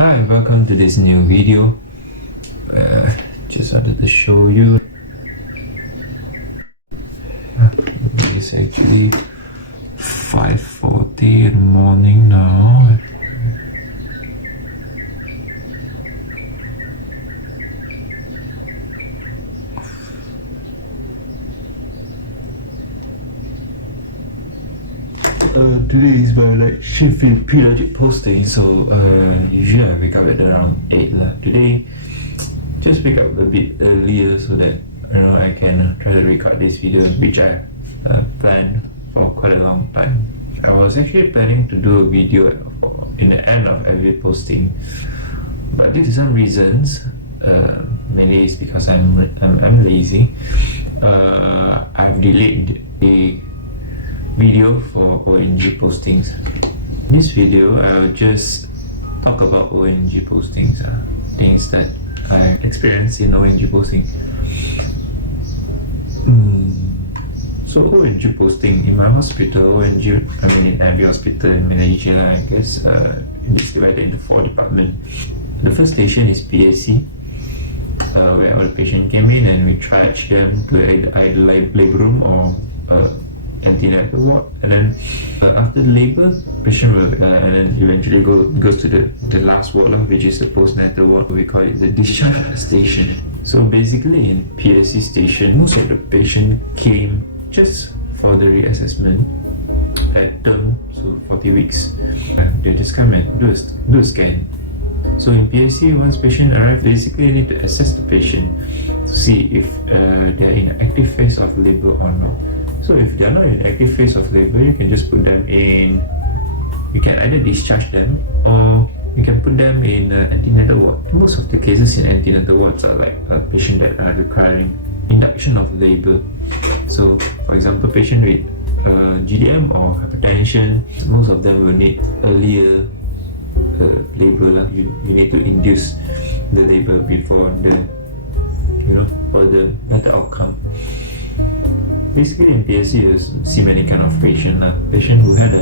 Hi, welcome to this new video. Just wanted to show you. It's actually 5:40 in the morning now. Today is my shift in pediatric posting, so usually I wake up at around 8 lah. Today, just wake up a bit earlier so that I can try to record this video, which I planned for quite a long time. I was actually planning to do a video in the end of every posting, but due to some reasons, mainly it's because I'm lazy. I've delayed the video for ONG postings. In this video, I'll just talk about ONG postings, things that I experienced in ONG posting. So ONG posting in my hospital, in every hospital in Malaysia, I guess it's divided into 4 departments. The first station is PSC, where all the patient came in and we triaged them to either labor room or antenatal ward, and then after the labor, patient will and then eventually goes to the last ward, which is the postnatal ward. We call it the discharge station. So basically in PSC station, most of the patient came just for the reassessment at term, so 40 weeks. They just come and do a scan. So in PSC, once patient arrive, basically you need to assess the patient to see if they're in an active phase of labor or not. So if they're not in an active phase of labor, you can just put them in, you can either discharge them or you can put them in antenatal ward. Most of the cases in antenatal wards are like a patient that are requiring induction of labor. So for example, patient with GDM or hypertension, most of them will need earlier labor. You need to induce the labor before the for the better outcome. Basically in PSC, you see many kind of patient. Patient who had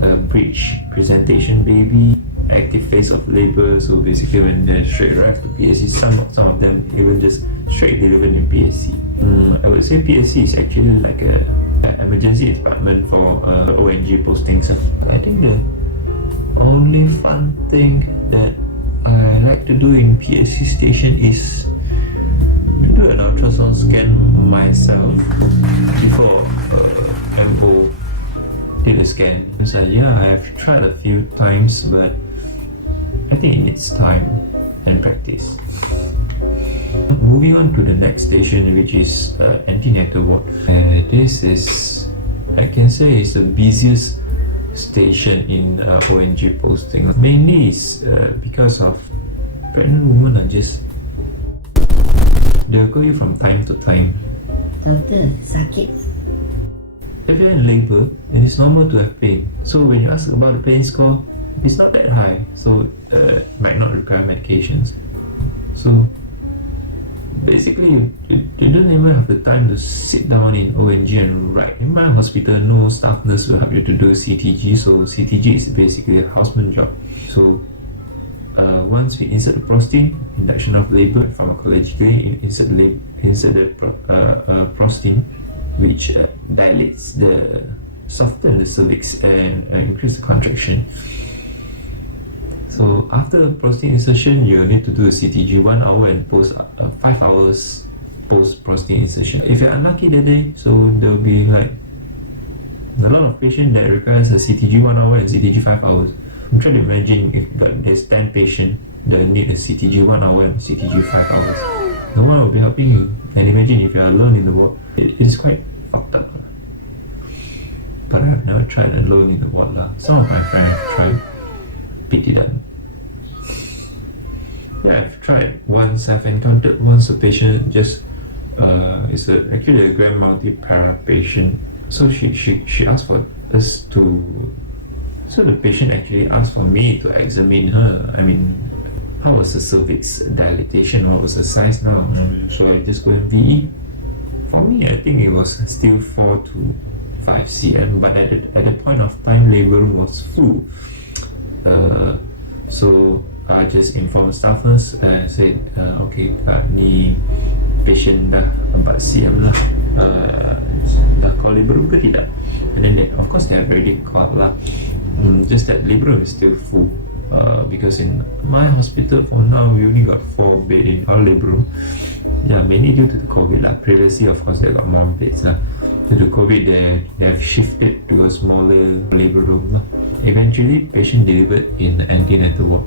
a breech presentation baby, active phase of labor. So basically when they straight arrive to PSC, some of them even just straight delivered in PSC. I would say PSC is actually like an emergency department for ONG postings. I think the only fun thing that I like to do in PSC station is to do an ultrasound scan myself before MO did a scan. So yeah, I've tried a few times, but I think it needs time and practice. Moving on to the next station, which is antenatal ward. This is, I can say, is the busiest station in ONG posting. Mainly is because of pregnant women are just, they'll go here from time to time. Doctor, sakit. If you're in labor, and it's normal to have pain. So when you ask about the pain score, it's not that high. So might not require medications. So basically, you don't even have the time to sit down in ONG and write. In my hospital, no staff nurse will help you to do CTG. So CTG is basically a houseman job. So once we insert the prostate, induction of labor, pharmacologically insert the prostate, which dilates soften the cervix and increase the contraction. So after the prostate insertion, you need to do a CTG 1 hour and post 5 hours post prostate insertion. If you're unlucky that day, so there will be like a lot of patients that requires a CTG 1 hour and CTG 5 hours. I'm trying to imagine if there's 10 patients that need a CTG 1 hour and CTG 5 hours. No one will be helping you. And imagine if you're alone in the ward. It is quite fucked up. But I've never tried alone in the ward. Some of my friends have tried. Pity them. Yeah, I've tried once. I've encountered once a patient just is actually a grand multi-para patient. So she asked for us to. So the patient actually asked for me to examine her. I mean, how was the cervix dilatation? What was the size now? So I just go and VE. For me, I think it was still 4 to 5 cm, but at that point of time, labor room was full. So I just informed staff nurse and said, okay, ni patient dah 4 cm lah, dah call labor room ke tidak? And then of course they have already called lah. Just that labor room is still full, because in my hospital for now we only got 4 bed in our labor room. Yeah, mainly due to the COVID lah. Previously of course they got more beds lah. Due to COVID they have shifted to a smaller labor room lah. Eventually patient delivered in the antenatal ward.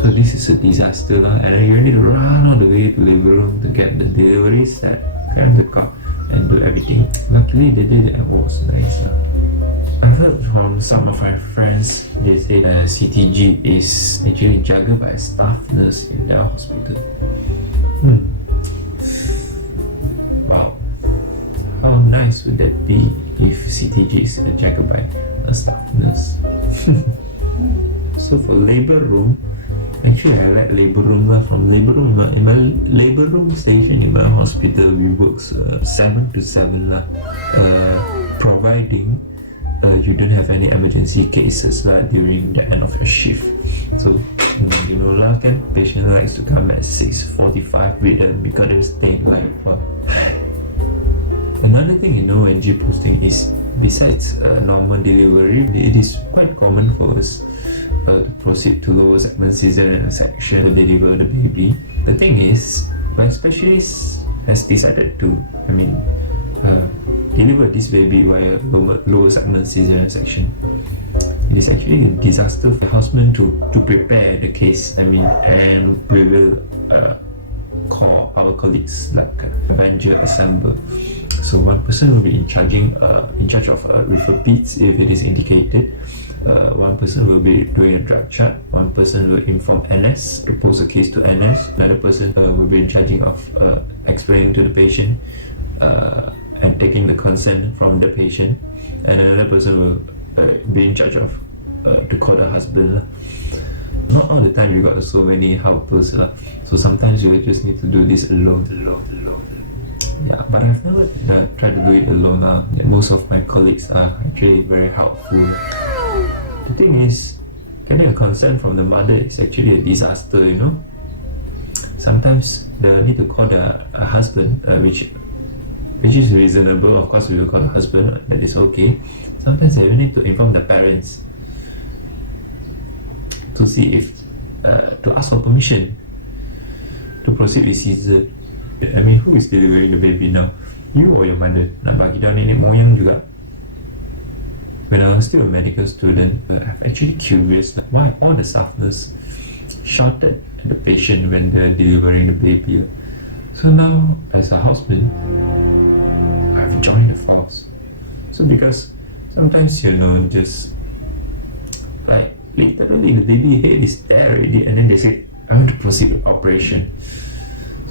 So this is a disaster lah, and you need to run all the way to labor room to get the deliveries that kind of car and do everything. Luckily they did it and it was nice lah. I've heard from some of my friends, they say that CTG is actually jaga by a staff nurse in their hospital. Wow, how nice would that be if CTG is jaga by a staff nurse? So for labor room, actually I like labor room lah. From labor room, in my labor room station in my hospital we work 7 to 7 lah, providing you don't have any emergency cases lah during the end of your shift. So you know lah kan, patient likes to come at 6:45 with them because they staying like Another thing in ONG posting is, besides normal delivery, it is quite common for us to proceed to lower segment cesarean section to deliver the baby. The thing is, my specialist has decided to, deliver this baby via lower segment cesarean section. It is actually a disaster for the houseman to prepare the case. And we will call our colleagues like Avenger Assemble. So one person will be in charge of refer peds if it is indicated. One person will be doing a drug chart. One person will inform NS, propose a case to NS. Another person will be in charge of explaining to the patient and taking the consent from the patient. And another person will be in charge of to call the husband. Not all the time you got so many helpers, so sometimes you just need to do this alone. Yeah, but I've never tried to do it alone. Most of my colleagues are actually very helpful. The thing is, getting a consent from the mother is actually a disaster, you know. Sometimes they need to call the husband, which is reasonable. Of course, we will call the husband, that is okay. Sometimes they will need to inform the parents to see if, to ask for permission to proceed with Caesar. Who is delivering the baby now? You or your mother? Nak bagi dah nenek moyang juga. When I was still a medical student, I'm actually curious why all the staff nurses shouted at the patient when they're delivering the baby. So now, as a houseman, I've joined the force. So because sometimes, just like literally the baby head is there already, and then they say, I want to proceed with operation.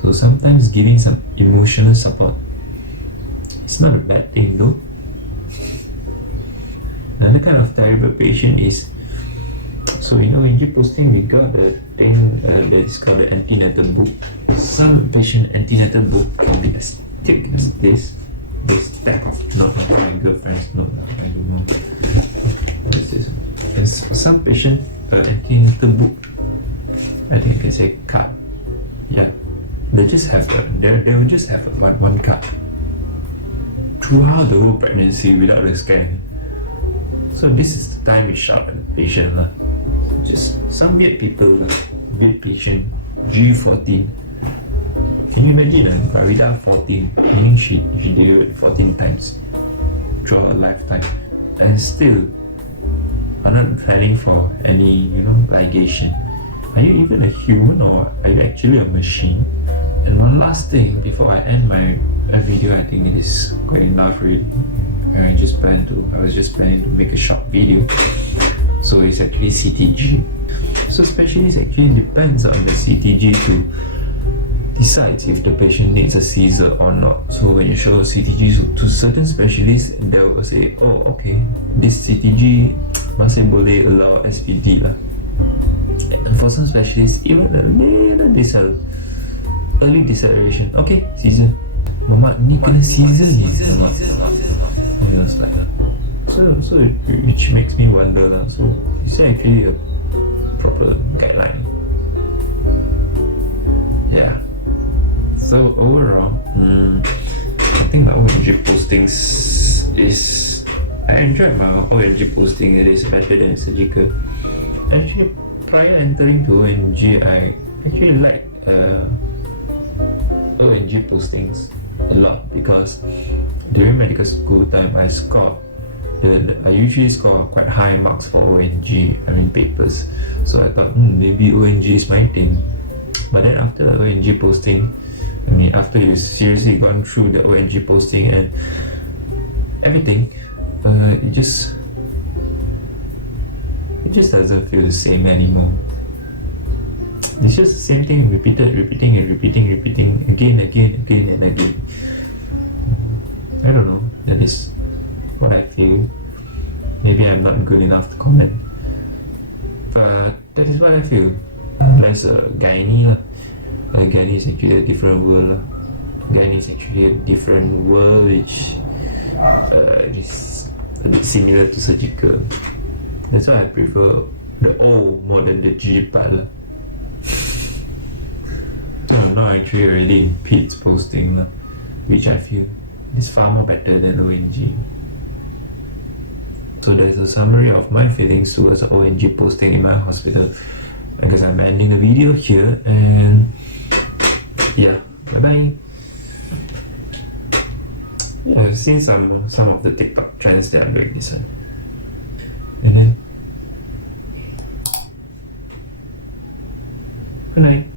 So sometimes giving some emotional support is not a bad thing though. Another kind of terrible patient is, so in ONG posting we got a thing that is called the antenatal book. Some patient antenatal book can be as thick as this stack of notes. My girlfriend's note, I don't know what is this. And some patient antenatal book, I think I can say card. Yeah, they just have they will just have one card throughout the whole pregnancy without the scan. So this is the time we shout at the patient lah. Just some weird people lah. Weird patient, G14. Can you imagine Farida 14, meaning she delivered 14 times throughout her lifetime, and still are not planning for any ligation. Are you even a human or are you actually a machine? And one last thing before I end my video, I think it is quite enough really. I was just planning to make a short video. So it's actually CTG. So specialist actually depends on the CTG to decide if the patient needs a Caesar or not. So when you show CTG to certain specialists, they will say, oh okay, this CTG masih boleh allow SPD lah. And for some specialists, even a little early deceleration, okay, Caesar. Mama ni kena Caesar ni. Like that. So which makes me wonder. So is there actually a proper guideline postings is I enjoyed my ONG posting. It is better than surgical. Actually, prior entering to ONG, I actually like ONG postings a lot because during medical school time I usually score quite high marks for ONG, papers. So I thought maybe ONG is my thing. But then after ONG posting, after you seriously gone through the ONG posting and everything, it just doesn't feel the same anymore. It's just the same thing repeating again and again. I don't know, that is what I feel. Maybe I'm not good enough to comment, but that is what I feel. There's a gynae lah. Gynae is actually a different world. Gynae is actually a different world which is a bit similar to surgical. That's why I prefer the O more than the G part lah. So I'm not actually already in PIDS posting lah, which I feel is far more better than ONG. So that's a summary of my feelings towards ONG posting in my hospital. I guess I'm ending the video here, and yeah, bye bye. Yeah, I've seen some of the TikTok trends that are doing this one. And then good night.